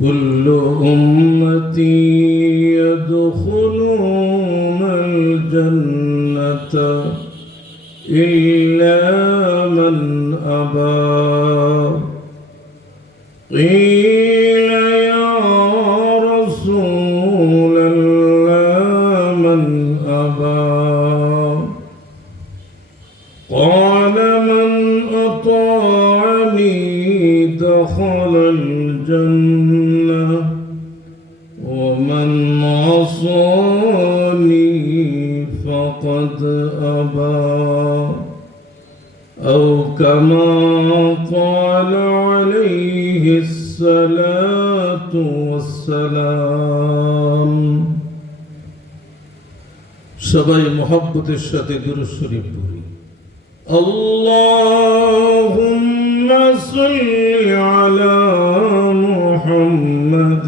كل أمتي يدخلون الجنة إلا من أبى. قيل يا رسول الله من أبى. قال من أطاعني دخل সবাই মহব্বতের সাথে দুরূদ শরীফ পড়ি اللهم صل على محمد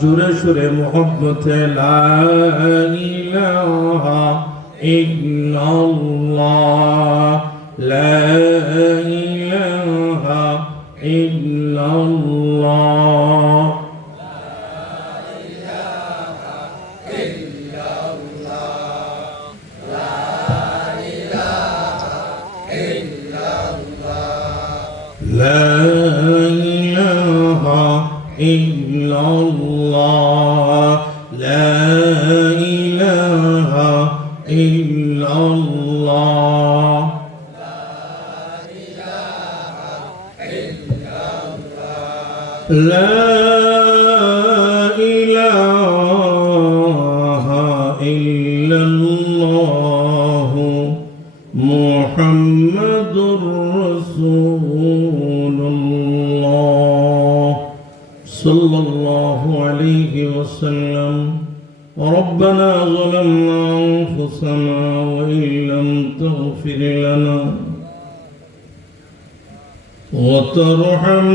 জোরে সুরে মোহব্বতে লা ইলাহা ইল্লাল্লাহ লা ইলাহা ইল্লাল্লাহ لا إله إلا لا إله إلا الله محمد رسول الله صلى الله عليه وسلم. ربنا ظلمنا أنفسنا وإن لم تغفر لنا وترحمنا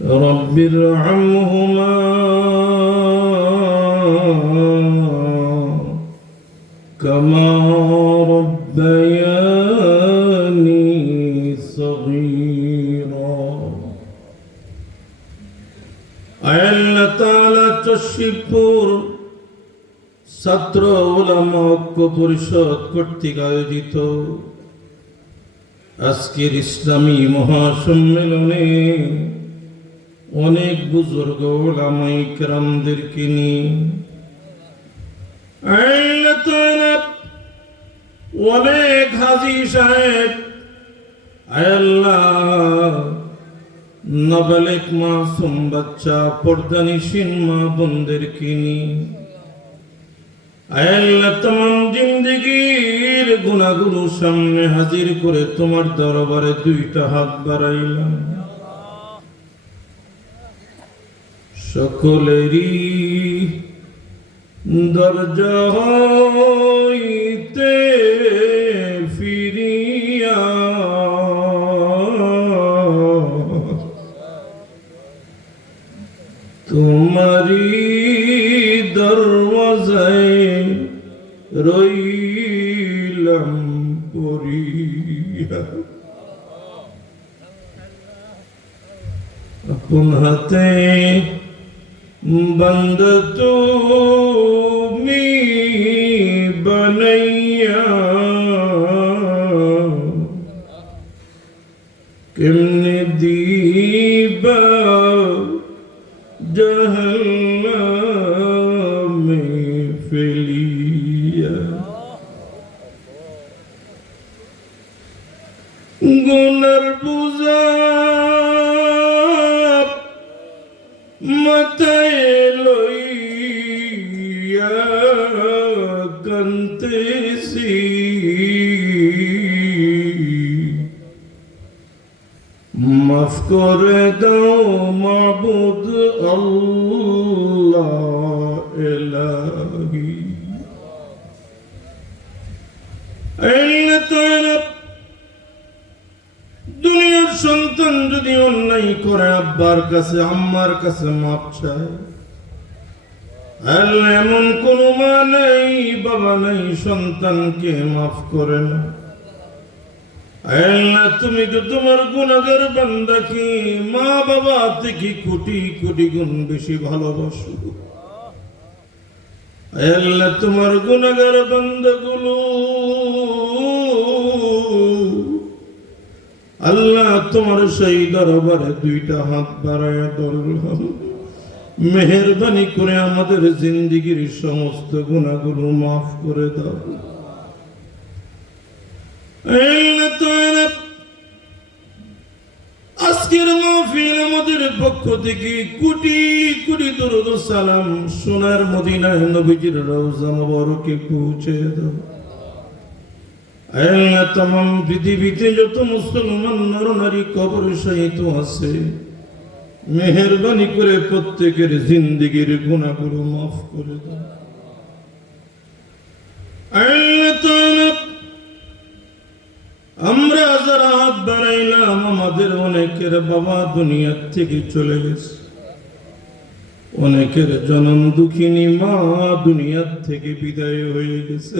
رب ارحمهما كما ربياني صغيرا আল্লাহ তাআলা চশিবপুর ছাত্র ওলামা ঐক্য পরিষদ কর্তৃক আয়োজিত আজকের ইসলামী মহাসম্মেলনে অনেক বুজুর্গ ওলামাই কেরামদেরকে নিয়ে। অনেক হাজি সাহেব আল্লাহ নবলেক মাসুম বাচ্চা, পর্দানিসীন মা বোনদেরকে নিয়ে। আল্লাহ তোমার জিন্দগির গুণাগুলো সামনে হাজির করে তোমার দরবারে দুইটা হাত বাড়াইলাম। সকলেরই দরজা হইতে ফিরিয়া। তোমারি দরওয়াজায় রইলাম পড়িয়া। আপন হাতে বন্ধ তুমি বনাইয়া কেমনে দিবা জহন্নামে মাফ করে দাও মাবুদ আল্লাহ এলাহি। দুনিয়ার সন্তান যদি অন্যায় করে, আব্বার কাছে, আম্মার কাছে মাপ চায়। আল্লাহ এমন কোন মা নেই, বাবা নেই, সন্তানকে মাফ করে না। তুমি তো তোমার গুণাগার বান্দাকে মা বাবা থেকে কোটি কোটি গুণ বেশি ভালোবাসো। আল্লাহ তোমার গুণাগার বান্দাগুলো আল্লাহ তোমার সেই দরবারে দুইটা হাত বাড়ায় ধরলাম মেহরবানি করে আমাদের জিন্দিগির সমস্ত গুণাগুলো মাফ করে দাও। আজকের মাহফিল আমাদের পক্ষ থেকে কোটি কোটি দরুদ সালাম সোনার মদিনায় নবীজির রওজা মোবারকে পৌঁছে দাও। আল্লাহ তমাম পৃথিবীতে যত মুসলমান নর নারী কবর সহিত আছে মেহরবানি করে প্রত্যেকের জিন্দিগির গুণাগুলো মাফ করে দাও। আমরা যারা হাত বাড়াইলাম, আমাদের অনেকের বাবা দুনিয়ার থেকে চলে গেছে। অনেকের জনম দুঃখিনী মা দুনিয়ার থেকে বিদায় হয়ে গেছে।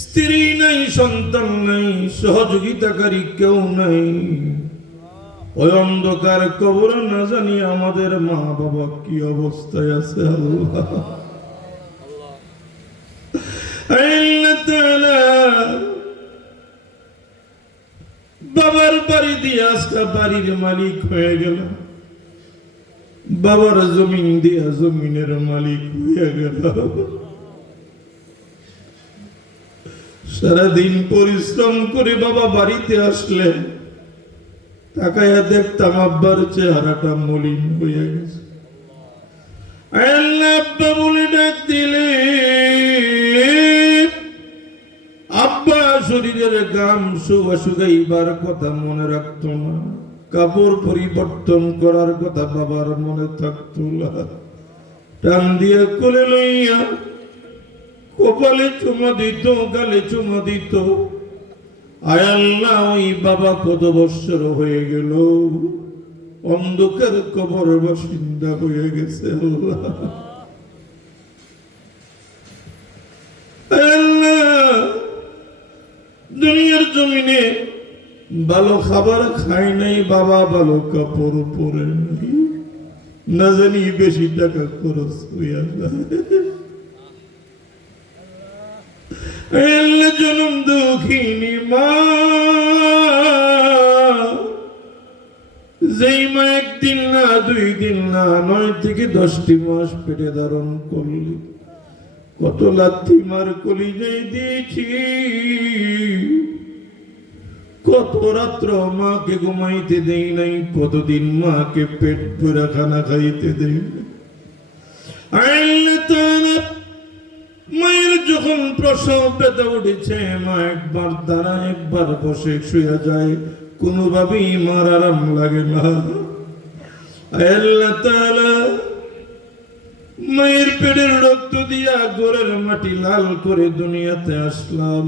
স্ত্রী নাই, সন্তান নাই, সহযোগিতাকারী কেউ নাই। ওই অন্ধকার কবর না জানি আমাদের মা বাবা কি অবস্থায় আছে বাবার বাড়ি দিয়ে আজকে বাড়ির মালিক হয়ে গেল। বাবার জমিন দিয়া জমিনের মালিক হয়ে গেল। সারাদিন পরিশ্রম করে বাবা বাড়িতে আসলে তাকায়া দেখতাম আব্বার চেহারাটা মলিন হয়ে গেছে। শরীরের গাম কথা মনে রাখতো না। কাপড় পরিবর্তন করার কথা বাবার মনে থাকতো টান দিয়ে কোলে লইয়া কপালে চুমা দিত, গালে চুমা দিত। আয় আল্লাহ, ওই বাবা কত বৎসর হয়ে গেল। অন্ধকার কবর বাসিন্দা হয়ে গেছে দুনিয়ার জমিনে ভালো খাবার খাই নাই, বাবা ভালো কাপড় পরে নাই। না জানি বেশি টাকা খরচ হইয়া যায় আল্লাহ জনম দুঃখিনী মা, যেই মা একদিন না, দুই দিন না, নয় থেকে দশটি মাস পেটে ধারণ করলি কত লাথি মার কলি যাই দিয়েছি কত রাত্র মাকে ঘুমাইতে দেই নাই, কতদিন মাকে পেট পুরা খানা খাইতে দেই নাই। তাআলা মায়ের যখন প্রসব ব্যথা উঠেছে, মা একবার দাঁড়া, একবার বসে শুয়ে যায়। কোনোভাবেই মার আরাম লাগে না। মায়ের পেটের রক্ত দিয়া গোরের মাটি লাল করে দুনিয়াতে আসলাম।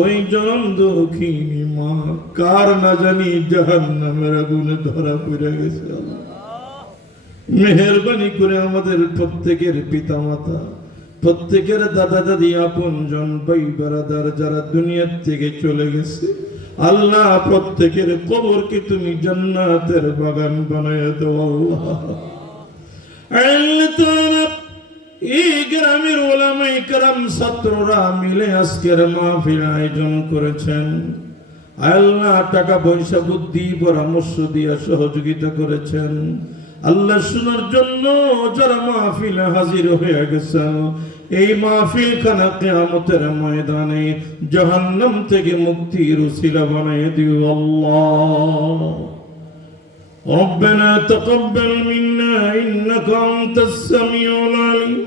ওই জনম দক্ষিণী মা, কার না জানি জাহান নামের আগুনে ধরা পড়ে গেছে। মেহরবানি করে আমাদের প্রত্যেকের পিতা মাতা প্রত্যেকের দাদা দাদি আপনজন ভাই বারাদার যারা দুনিয়ার থেকে চলে গেছে, আল্লাহ প্রত্যেকের কবরকে তুমি জান্নাতের বাগান বানায় দাও, আল্লাহ। এই গ্রামের ওলামাই কারাম ছাত্ররা মিলে আজকের মাহফিল আয়োজন করেছেন। আল্লাহ টাকা পয়সা, বুদ্ধি, পরামর্শ দিয়ে সহযোগিতা করেছেন। আল্লাহ শোনার জন্য যারা মাহফিলে হাজির হয়ে গেছেন এই মাহফিল খানা কিয়ামতের ময়দানে জাহান্নাম থেকে মুক্তির উসিলা বানিয়ে দিও আল্লাহ ربنا تقبل منا إنك أنت السميع العليم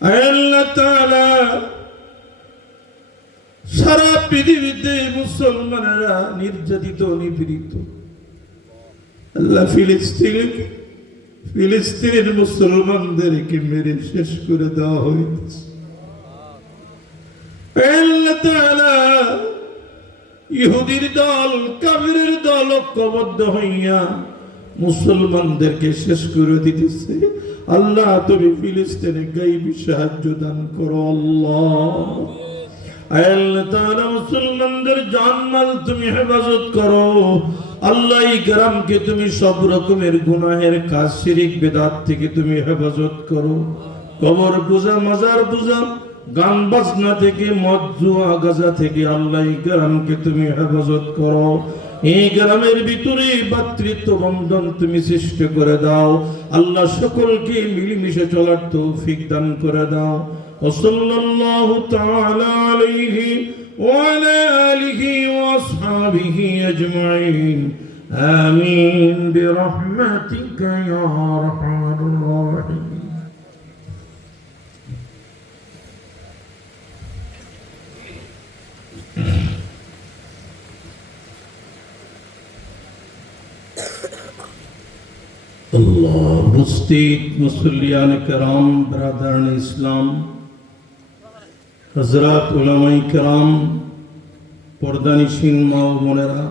আয় আল্লাহ তাআলা সারা পৃথিবীতে মুসলমানেরা নির্যাতিত নিপীড়িত আল্লাহ ফিলিস্তিন, ফিলিস্তিনের মুসলমানদেরকে মেরে শেষ করে দেওয়া হয়েছে। ইহুদির দল কাবিরের দল ঐক্যবদ্ধ হইয়া মুসলমানদেরকে শেষ করে দিতেছে। আল্লাহ তুমি ফিলিস্তিনে গাইবি সাহায্য দান করো, আল্লাহ। মুসলমানদের জানমাল তুমি হেফাজত করো আল্লাহ গ্রামকে তুমি সব রকমের গুনাহের কাজ শিরিক বেদাত থেকে তুমি হেফাজত করো কবর গান বাজনা থেকে গাজা থেকে আল্লাহ গ্রামকে তুমি হেফাজত করো এই গ্রামের ভিতরে ভাতৃত্ব বন্ধন তুমি সৃষ্টি করে দাও আল্লাহ সকলকে মিলেমিশে চলার তৌফিক দান করে দাও। وصلى الله تعالى عليه وعلى آله وأصحابه أجمعين. آمين برحمتك يا أرحم الراحمين اللہ مستیق مسلیان کرام برادران اسلام হজরত উলামাই কালাম পর্দানি সিং মা বোনেরা